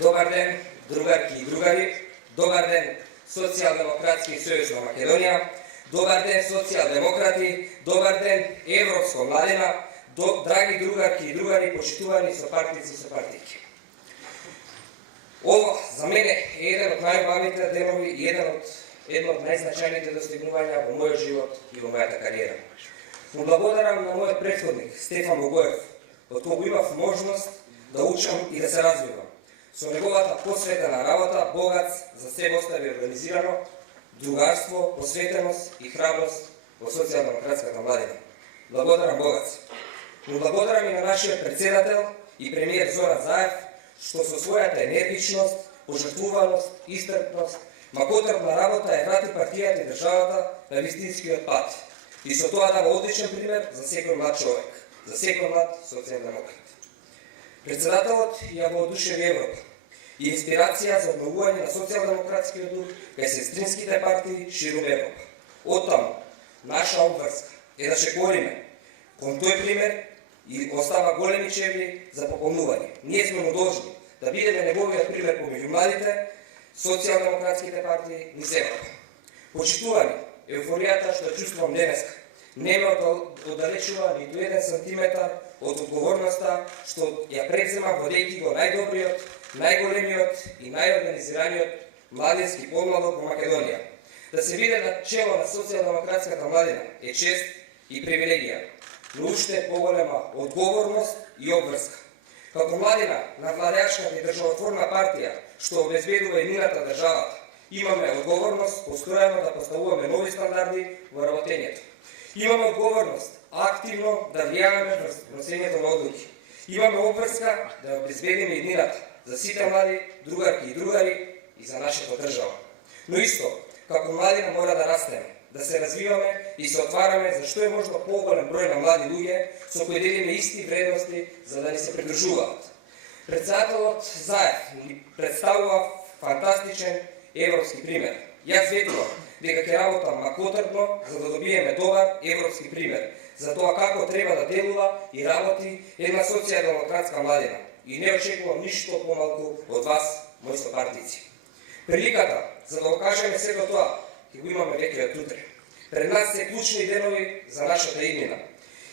Dobar den, drugarki i drugari, dobar den, Socijaldemokratski sojuz Makedonija, dobar den, socijaldemokrati, dobar den, evropsko mladina, dragi drugarki i drugari, počituvani sopartnici i sopartike. Ovo za mene je jedan od najobavnijih delovi i jedno od najznačajnijih dostignovanja u moj život i u moja karijera. Mu благодарам на моят предходник Стефан Богоев, од кого имав можност да учам и да се развивам. Со неговата посветена работа Богат за себе остави организирано другарство, посветеност и храброст во социјалдемократската младина. Благодарам Богат. Му благодарам и на нашиот председател и премиер Зоран Заев, што со својата енергичност, пожртвуваност, истрпност, макотрпна работа ја врати партијата и државата на вистинскиот пат. И со тоа дава одличен пример за секој млад човек, за секој млад социјалдемократ. Председателот ја воодушеви Европа и инспирација за обновување на социјалдемократскиот дух кај сестринските партии ширум Европа. Оттаму, наша обврска е да чекориме кон тој пример и остава големи чевли за пополнување. Ние сме му должни да бидеме неговиот пример помеѓу младите социјалдемократските партии низ Европа. Почитувани, еуфоријата што чувствувам денеска не ме оддалечува ниту 1 сантиметар од одговорноста што ја преземам водејќи го најдобриот, најголемиот и најорганизираниот младински помладок во Македонија. Да се биде на чело на социјалдемократската младина е чест и привилегија, но уште поголема одговорност и обврска. Како младина на владеачката и државотворна партија што обезбедува еднината државата, имаме одговорност постојано да поставуваме нови стандарди во работењето. Имаме одговорност активно да влијаваме врз носењето на одлуки. Имаме обврска да обезбедиме еднината за сите млади, другарки и другари и за нашата држава. Но исто, како младина мора да растеме, да се развиваме и се отвараме за што е можно поголем број на млади луѓе со кои делиме исти вредности за да ни се придружуваат. Председателот Заев ни представува фантастичен европски пример. Јас ветувам дека ќе работам макотрпно за да добиеме добар европски пример за тоа како треба да делува и работи една социјалдемократска младина. И не очекувам ништо помалку од вас, мои сопартици. Приликата за да окажеме сето тоа ќе го имаме веќе од утре. Пред нас се клучни денови за нашата иднина.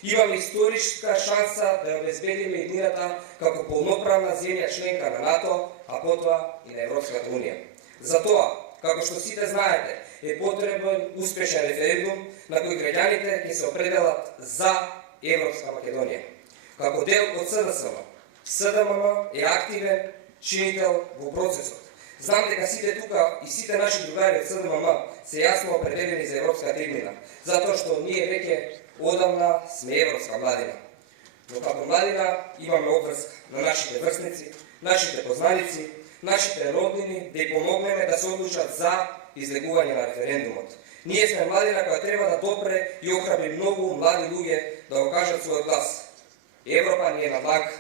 Имаме историска шанса да ја обезбедиме иднината како полноправна земја членка на НАТО, а потоа и на Европската унија. Затоа, како што сите знаете, е потребен успешен референдум на кој граѓаните ќе се определат за Европска Македонија. Како дел од СДСМ, СДММ е активен чинител во процесот. Знам дека сите тука и сите наши другари од СДММ се јасно определени за европската иднина, затоа што ние веќе одамна сме европска младина. Но како младина имаме обврска на нашите врсници, нашите познаници, нашите роднини да ја помогнеме да се одлучат за излегување на референдумот. Ние сме младина која треба да допре и охрабри многу млади луѓе да го кажат својот глас. Европа ни е на дланка,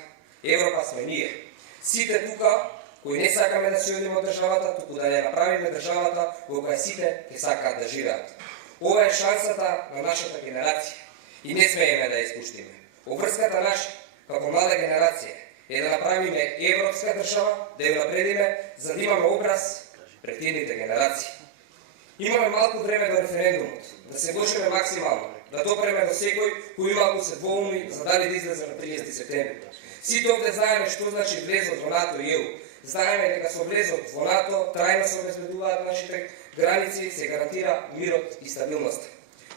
Европа сме ние. Сите тука кои не сакаме да се одиме од државата, туку да ја направиме државата во која сите ќе сакаат да живеат. Ова е шансата на нашата генерација и не смееме да ја испуштиме. Обврската наша како млада генерација е да направиме европска држава, да ја напредиме, за да имаме образ пред идните генерации. Имаме малку време до референдумот, да се вложиме максимално, да допреме до секој кој малку се двоуми за дали да излезе на 30 септември. Сите овде знаеме што значи влезот во НАТО и ЕУ. Знаеме дека со влезот во НАТО трајно се обезбедуваат нашите граници, се гарантира мирот и стабилноста.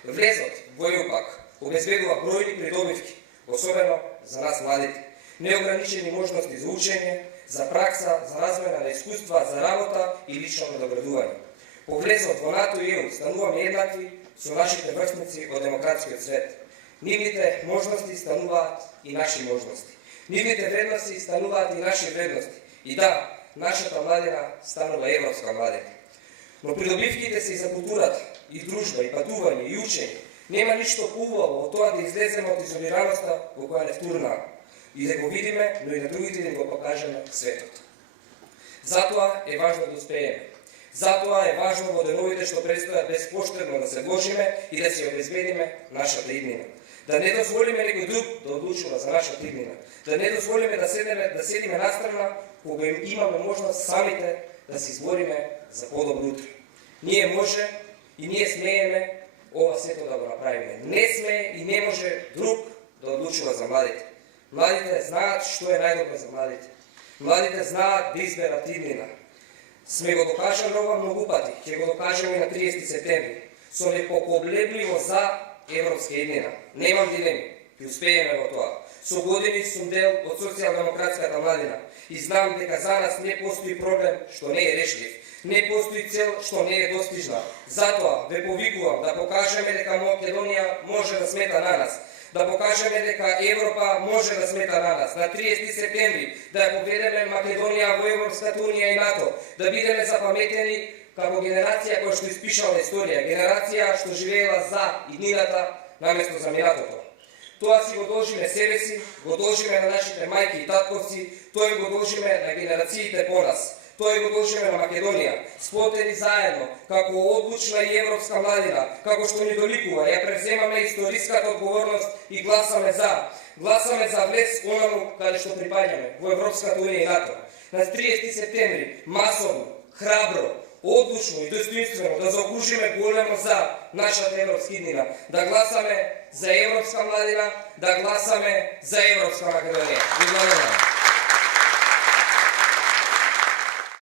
Влезот во ЕУ пак обезбедува бројни придобивки, особено за нас младите. Неограничени можности за учење, за пракса, за размена на искуства, за работа и лично надоградување. По влезот во НАТО и ЕУ стануваме еднакви со нашите врсници од демократскиот свет. Нивните можности стануваат и наши можности. Нивните вредности стануваат и наши вредности. И да, нашата младина станува европска младина. Но придобивките се и за културата, и дружба, и патување, и учење. Нема ништо поубаво од тоа да излеземе од изолираноста во која не втурнаа. И да го видиме, но и на другите да го покажеме светот. Затоа е важно да успееме. Затоа е важно во деновите што предстојат безпоштедно да се вложиме и да си обезбедиме нашата иднина. da ne dozvolime nekdo drug da odločuje za naša tidnina, da ne dozvolime da sedime nastrana, ko imamo možnost samite da se izborime za podobno jutro. Nije može i nije smejeme ova sveto da go napravime. Ne sme i ne može drug da odlučuje za mladite. Mladite znaat što je najdobro za mladite. Mladite znaat da izbera tidnina. Sme go dokažali ova mnogo pati, kje go dokažemo i na 30. septembri. So nepokolebljivo za evropske idnina. Nemam dilemi i uspejeme v to. So godini sum del od socialdemokratskega mladina i znam дека za nas ne postoji problem što ne je rešljiv. Ne postoji cel što ne je dostižna. Zato ve povigujem da pokažeme дека Makedonija može da smeta na nas. Da pokažeme дека Evropa može da smeta na nas. Na 30. septembri da je povedeme Makedonija v Evropska unija i NATO. Da bideme zapameteni kako generacija koja što ispišala istorija. Generacija što živela za idninata namjesto za minatoto. Това си го должиме себе си, го должиме на нашите майки и татковци, тоа го должиме на генерациите по нас. Тоа го должиме на Македонија. Сплотени заедно, како одлучна и европска младина, како што ни доликува, ја превземаме историската одговорност и гласаме за. Гласаме за влез онаму каде што припаѓаме, во Европската унија и НАТО. На 30. септември, масовно, храбро, одлучно и достоинствено да заокружиме големо за нашата европска иднина, да гласаме за европска младина, да гласаме за европска Македонија.